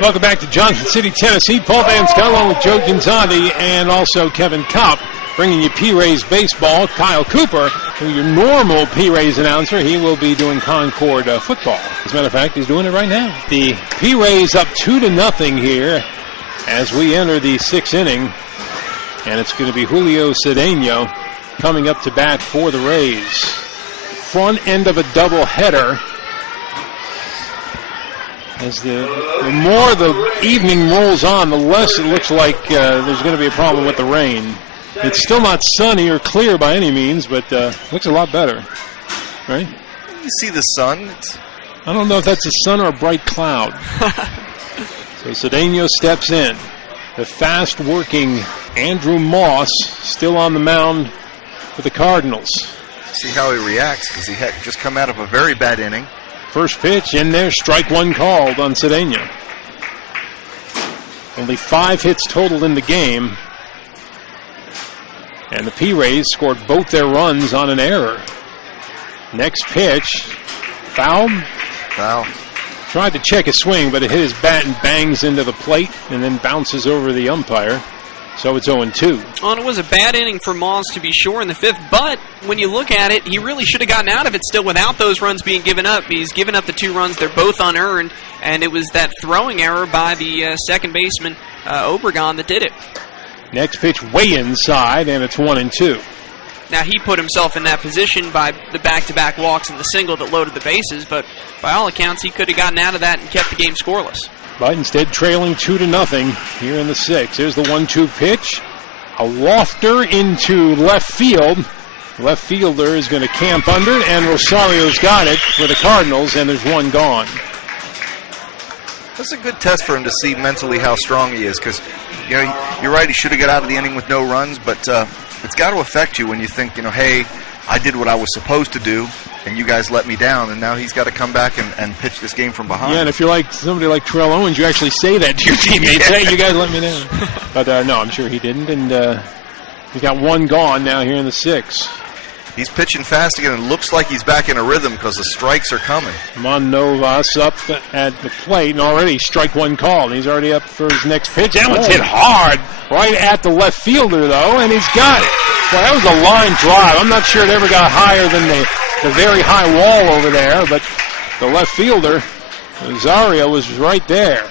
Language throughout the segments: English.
Welcome back to Johnson City, Tennessee. Paul Van Skello with Joe Gonzalez and also Kevin Kopp bringing you P-Rays baseball. Kyle Cooper, your normal P-Rays announcer, he will be doing Concord football. As a matter of fact, he's doing it right now. The P-Rays up 2-0 here as we enter the 6th inning. And it's going to be Julio Cedeno coming up to bat for the Rays. Front end of a doubleheader. As the more the evening rolls on, the less it looks like there's going to be a problem with the rain. It's still not sunny or clear by any means, but looks a lot better, right? You see the sun. I don't know if that's the sun or a bright cloud. So Cedeno steps in. The fast-working Andrew Moss still on the mound for the Cardinals. See how he reacts, because he had just come out of a very bad inning. First pitch in there, strike one called on Cedeno. Only 5 hits total in the game. And the P-Rays scored both their runs on an error. Next pitch, foul. Foul. Tried to check a swing, but it hit his bat and bangs into the plate and then bounces over the umpire. So it's 0-2. Well, it was a bad inning for Moss to be sure in the 5th, but when you look at it, he really should have gotten out of it still without those runs being given up. He's given up the 2 runs. They're both unearned, and it was that throwing error by the second baseman, Obregon, that did it. Next pitch way inside, and it's 1-2. Now, he put himself in that position by the back-to-back walks and the single that loaded the bases, but by all accounts, he could have gotten out of that and kept the game scoreless. But instead trailing 2-0 here in the 6th. Here's the 1-2 pitch. A lofter into left field. Left fielder is going to camp under it, and Rosario's got it for the Cardinals, and there's one gone. That's a good test for him to see mentally how strong he is, because you know, you're right, he should have got out of the inning with no runs, but it's got to affect you when you think, hey, I did what I was supposed to do, and you guys let me down, and now he's got to come back and pitch this game from behind. Yeah, and if you're like somebody like Terrell Owens, you actually say that to your teammates. Hey, you guys let me down. But no, I'm sure he didn't, and he's got one gone now here in the 6th. He's pitching fast again, and looks like he's back in a rhythm because the strikes are coming. Manovas up at the plate, and already strike one call. He's already up for his next pitch. That one's hit hard right at the left fielder, though, and he's got it. Well, that was a line drive. I'm not sure it ever got higher than the very high wall over there, but the left fielder, Rosario, was right there.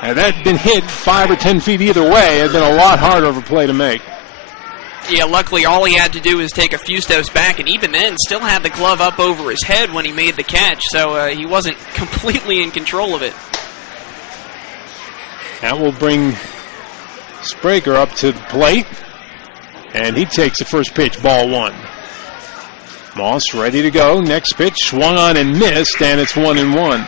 Had that been hit 5 or 10 feet either way, it had been a lot harder of a play to make. Yeah, luckily all he had to do was take a few steps back, and even then still had the glove up over his head when he made the catch, so he wasn't completely in control of it. That will bring Spraker up to the plate, and he takes the first pitch, ball 1. Moss ready to go. Next pitch, swung on and missed, and it's 1-1.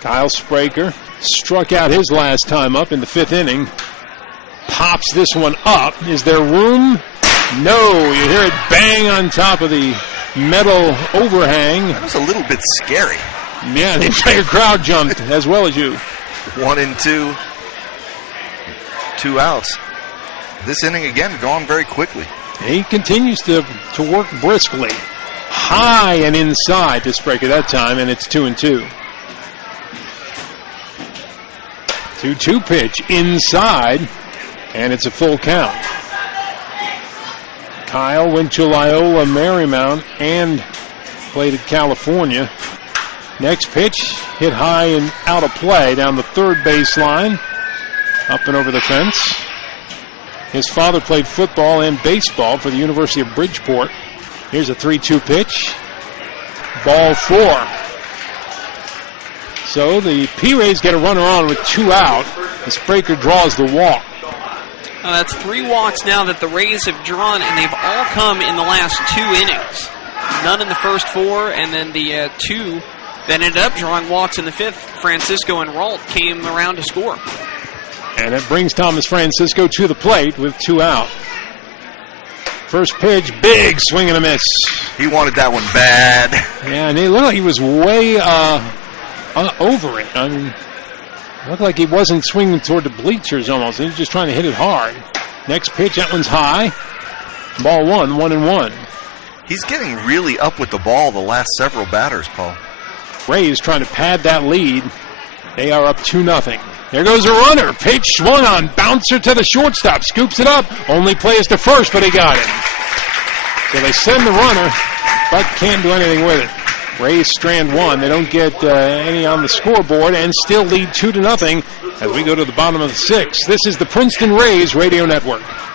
Kyle Spraker struck out his last time up in the 5th inning. Pops this one up. Is there room? No. You hear it bang on top of the metal overhang. That was a little bit scary. Yeah, the entire crowd jumped as well as you. 1-2. 2 outs. This inning again gone very quickly. He continues to work briskly. High and inside to Spraker that time, and it's 2-2. 2-2 pitch inside. And it's a full count. Kyle went to Loyola Marymount and played at California. Next pitch, hit high and out of play down the third baseline, up and over the fence. His father played football and baseball for the University of Bridgeport. Here's a 3-2 pitch. Ball 4. So the P-Rays get a runner on with 2 out. The Spraker draws the walk. That's 3 walks now that the Rays have drawn, and they've all come in the last 2 innings. None in the first 4, and then the 2 that ended up drawing walks in the 5th. Francisco and Ralt came around to score. And it brings Thomas Francisco to the plate with 2 out. First pitch, big swing and a miss. He wanted that one bad. Yeah, and it looked like he was way over it. I mean, it looked like he wasn't swinging toward the bleachers almost. He was just trying to hit it hard. Next pitch, that one's high. Ball 1, 1-1. He's getting really up with the ball the last several batters, Paul. Rays trying to pad that lead. They are up 2-0. There goes a runner. Pitch swung on. Bouncer to the shortstop. Scoops it up. Only plays to first, but he got him. So they send the runner, but can't do anything with it. Rays strand one. They don't get any on the scoreboard and still lead 2-0 as we go to the bottom of the 6th. This is the Princeton Rays Radio Network.